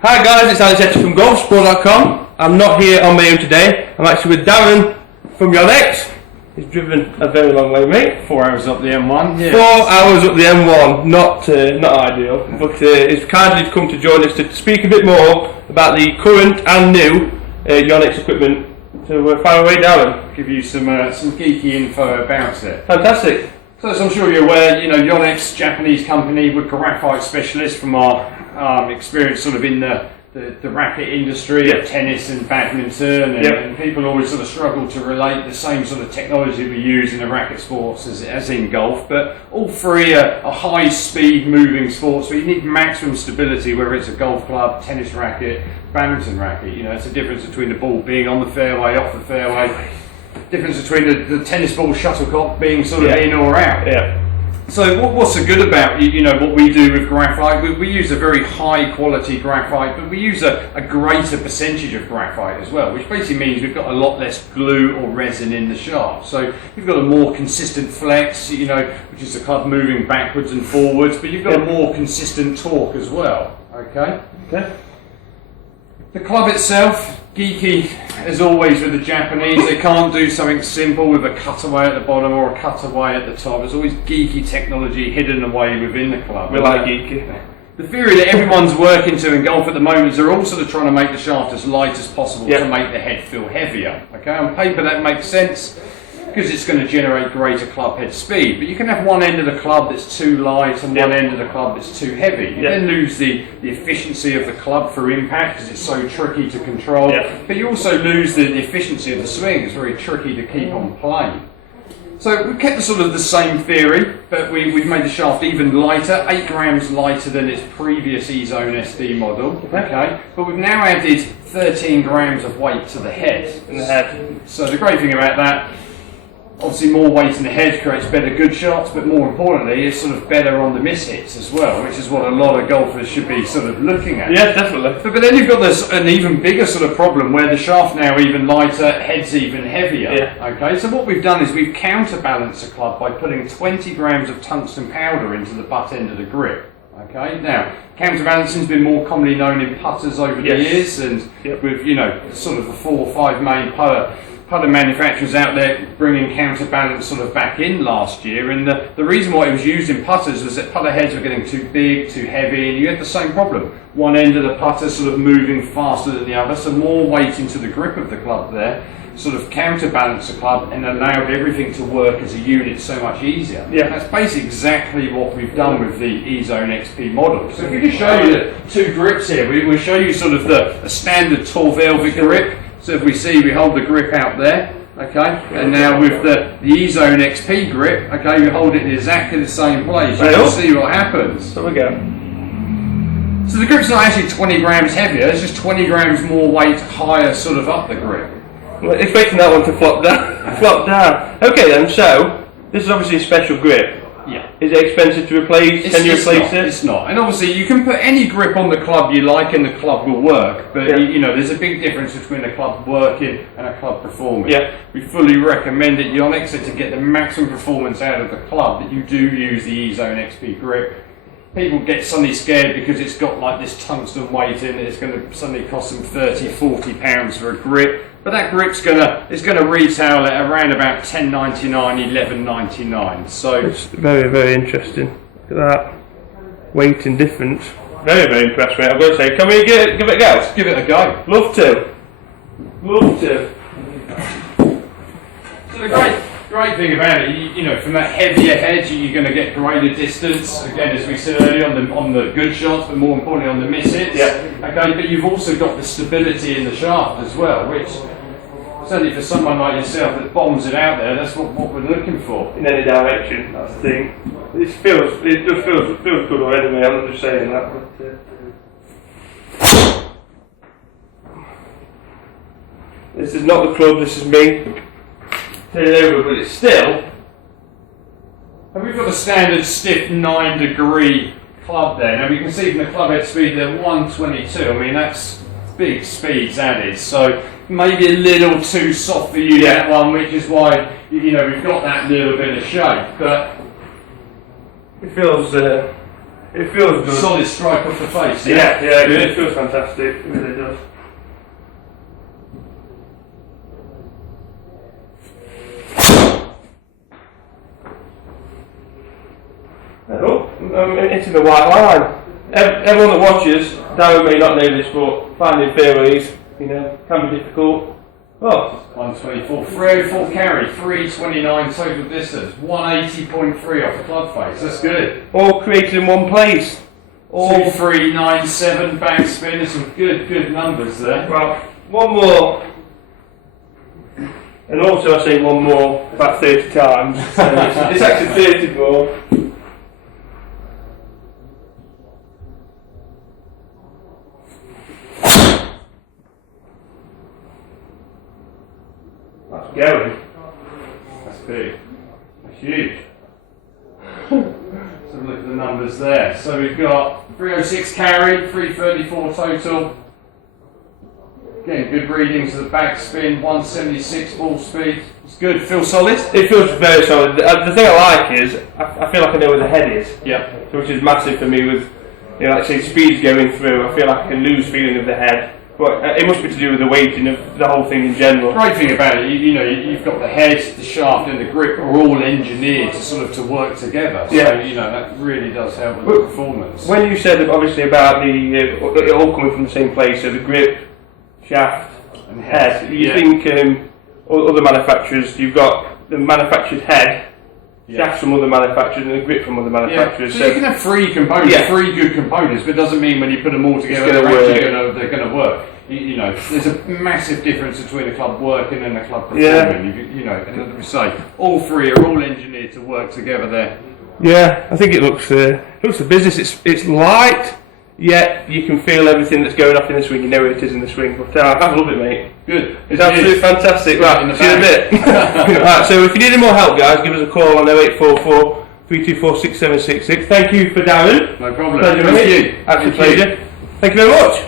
Hi guys, it's Alex from golfsport.com. I'm not here on my own today. I'm actually with Darren from Yonex. He's driven a very long way, mate. 4 hours up the M1. Yeah. 4 hours up the M1. Not ideal, but he's kindly come to join us to speak a bit more about the current and new Yonex equipment. So fire away, Darren. Give you some geeky info about it. Fantastic. So as I'm sure you're aware, Yonex, Japanese company, we're graphite specialists from our experience sort of in the racket industry, of tennis and badminton, and people always sort of struggle to relate the same sort of technology we use in the racket sports as in golf, but all three are high speed moving sports, so you need maximum stability, whether it's a golf club, tennis racket, badminton racket. It's a difference between the ball being on the fairway, off the fairway, difference between the tennis ball shuttlecock being sort of in or out. Yeah. So what's so good about what we do with graphite? We use a very high quality graphite, but we use a greater percentage of graphite as well, which basically means we've got a lot less glue or resin in the shaft. So you've got a more consistent flex, which is the club moving backwards and forwards, but you've got a more consistent torque as well. Okay. The club itself, geeky as always with the Japanese, they can't do something simple with a cutaway at the bottom or a cutaway at the top. There's always geeky technology hidden away within the club. We like geeky. The theory that everyone's working to in golf at the moment is they're all sort of trying to make the shaft as light as possible to make the head feel heavier. Okay, on paper that makes sense because it's going to generate greater club head speed, but you can have one end of the club that's too light and one end of the club that's too heavy. You then lose the efficiency of the club for impact because it's so tricky to control, but you also lose the efficiency of the swing. It's very tricky to keep on playing. So we've kept the same theory, but we've made the shaft even lighter, 8 grams lighter than its previous E-Zone SD model. Okay, but we've now added 13 grams of weight to the head. So the great thing about that, obviously more weight in the head creates better good shots, but more importantly it's sort of better on the miss hits as well, which is what a lot of golfers should be sort of looking at. Yeah, definitely. But then you've got an even bigger sort of problem where the shaft now even lighter, head's even heavier. Okay, so what we've done is we've counterbalanced the club by putting 20 grams of tungsten powder into the butt end of the grip. Okay, now counterbalancing has been more commonly known in putters over the years, and with sort of the 4 or 5 main putter manufacturers out there bringing counterbalance sort of back in last year, and the reason why it was used in putters was that putter heads were getting too big, too heavy, and you had the same problem. One end of the putter sort of moving faster than the other, so more weight into the grip of the club there sort of counterbalanced the club and allowed everything to work as a unit so much easier. That's basically exactly what we've done with the E-Zone XP model. So if we just show you the 2 grips here, we'll show you sort of the standard tall velvet grip. So if we see, we hold the grip out there, okay, and now with the E-Zone XP grip, okay, we hold it in exactly the same place. You can see what happens. So we go. So the grip's not actually 20 grams heavier, it's just 20 grams more weight higher sort of up the grip. Well, expecting that one to flop down. Okay then, so this is obviously a special grip. Is it expensive to replace? Can you replace it? It's not. And obviously you can put any grip on the club you like and the club will work, but there's a big difference between a club working and a club performing. We fully recommend at Yonex that to get the maximum performance out of the club that you do use the E-Zone XP grip. People get suddenly scared because it's got like this tungsten weight in it, it's going to suddenly cost them £30–40 for a grip. But that grip's going to retail at around about $10.99, $11.99. So it's very, very interesting. Look at that weight and difference. Very, very impressed, mate. I've got to say, can we give it a go? Give it a go. Love to. So the great thing about it, from that heavier head, you're going to get greater distance. Again, as we said earlier, on the good shots, but more importantly on the miss hits. Okay, but you've also got the stability in the shaft as well, which certainly for someone like yourself that bombs it out there, that's what we're looking for. In any direction, that's the thing. It just feels good already, mate. I'm not just saying that. But, this is not the club, this is me. Turn it over, but it's still. And we've got a standard stiff 9-degree club there. Now you can see from the club head speed they're 122. I mean that's big speeds added. So maybe a little too soft for you that one, which is why we've got that little bit of shape. But it feels It feels good. Solid strike off the face. Yeah, it feels fantastic. It really does. Oh, I'm hitting the white line. Everyone that watches, Darren may not know this, but finding fairways, can be difficult. Oh, 124, 304 carry, 329 total distance, 180.3 off the club face. That's good. all created in one place. All 2397 backspin. There's some good numbers there. Well, one more. And also I say one more about 30 times. So it's actually 30 more. That's going. That's big. That's huge. So look at the numbers there. So we've got 306 carry, 334 total. Getting good readings of the backspin, 176 ball speed. It's good. Feels solid? It feels very solid. The thing I like is, I feel like I know where the head is. Yep. Which is massive for me with, like say, speeds going through. I feel like I can lose feeling of the head. But it must be to do with the weighting of the whole thing in general. The great thing about it, you've got the head, the shaft and the grip are all engineered to work together. So, that really does help with the performance. When you said obviously about it all coming from the same place, so the grip, shaft and head, you think other manufacturers, you've got the manufactured head, shaft from other manufacturers and the grip from other manufacturers. So you can have three components, three good components, but it doesn't mean when you put them all together they're going to work. There's a massive difference between a club working and a club performing. And as we say, all three are all engineered to work together there. Yeah, I think it looks a business. It's light, yet you can feel everything that's going off in the swing. You know where it is in the swing. But I love it, mate. Good. It's absolutely fantastic. Right, see you in a bit. Right, so if you need any more help, guys, give us a call on 0844 324 6766. Thank you for Darren. No problem. Pleasure, mate. Absolute pleasure. Thank you very much.